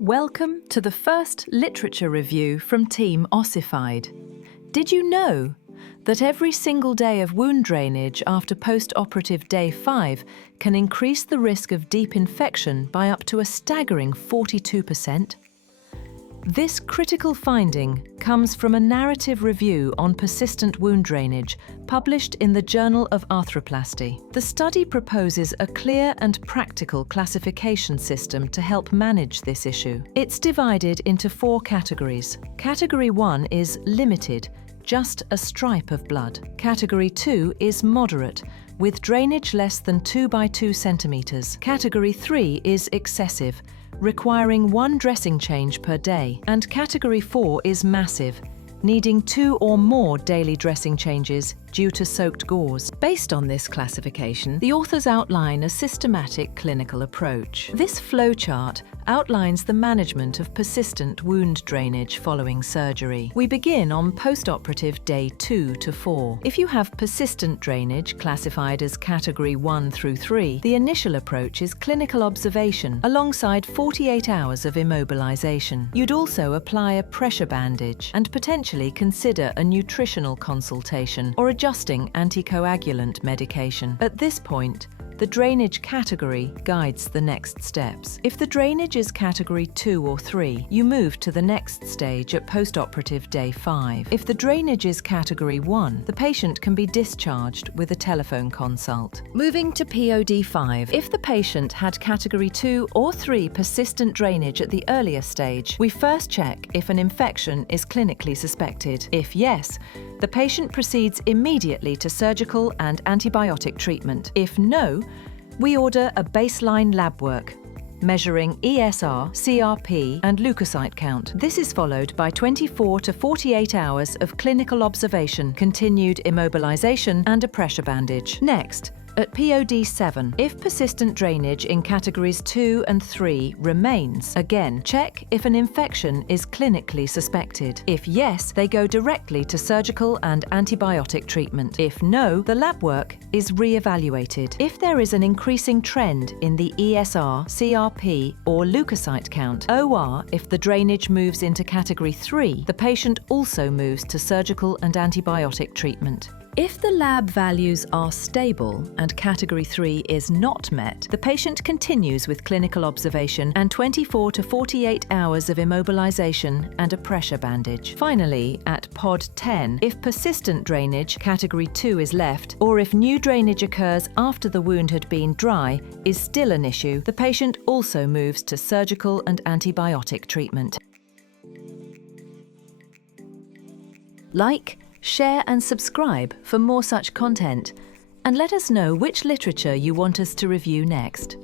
Welcome to the first literature review from Team Ossified. Did you know that every single day of wound drainage after post-operative day 5 can increase the risk of deep infection by up to a staggering 42%? This critical finding comes from a narrative review on persistent wound drainage published in the Journal of Arthroplasty. The study proposes a clear and practical classification system to help manage this issue. It's divided into 4 categories. Category 1 is limited, just a stripe of blood. Category 2 is moderate, with drainage less than 2 by 2 centimeters. Category 3 is excessive, requiring 1 dressing change per day. And Category 4 is massive, needing 2 or more daily dressing changes due to soaked gauze. Based on this classification, the authors outline a systematic clinical approach. This flowchart outlines the management of persistent wound drainage following surgery. We begin on post-operative day 2 to 4. If you have persistent drainage classified as category 1 through 3, the initial approach is clinical observation alongside 48 hours of immobilization. You'd also apply a pressure bandage and potentially consider a nutritional consultation or adjusting anticoagulant medication. At this point, the drainage category guides the next steps. If the drainage is category 2 or 3, you move to the next stage at post-operative day 5. If the drainage is category 1, the patient can be discharged with a telephone consult. Moving to POD 5. If the patient had category 2 or 3 persistent drainage at the earlier stage, we first check if an infection is clinically suspected. If yes, the patient proceeds immediately to surgical and antibiotic treatment. If no, we order a baseline lab work, measuring ESR, CRP, and leukocyte count. This is followed by 24 to 48 hours of clinical observation, continued immobilization, and a pressure bandage. Next, at POD 7, if persistent drainage in categories 2 and 3 remains, again, check if an infection is clinically suspected. If yes, they go directly to surgical and antibiotic treatment. If no, the lab work is re-evaluated. If there is an increasing trend in the ESR, CRP, or leukocyte count, OR, if the drainage moves into category 3, the patient also moves to surgical and antibiotic treatment. If the lab values are stable and category 3 is not met, the patient continues with clinical observation and 24 to 48 hours of immobilization and a pressure bandage. Finally, at POD 10, if persistent drainage, category 2, is left, or if new drainage occurs after the wound had been dry, is still an issue, the patient also moves to surgical and antibiotic treatment. Like, share and subscribe for more such content, and let us know which literature you want us to review next.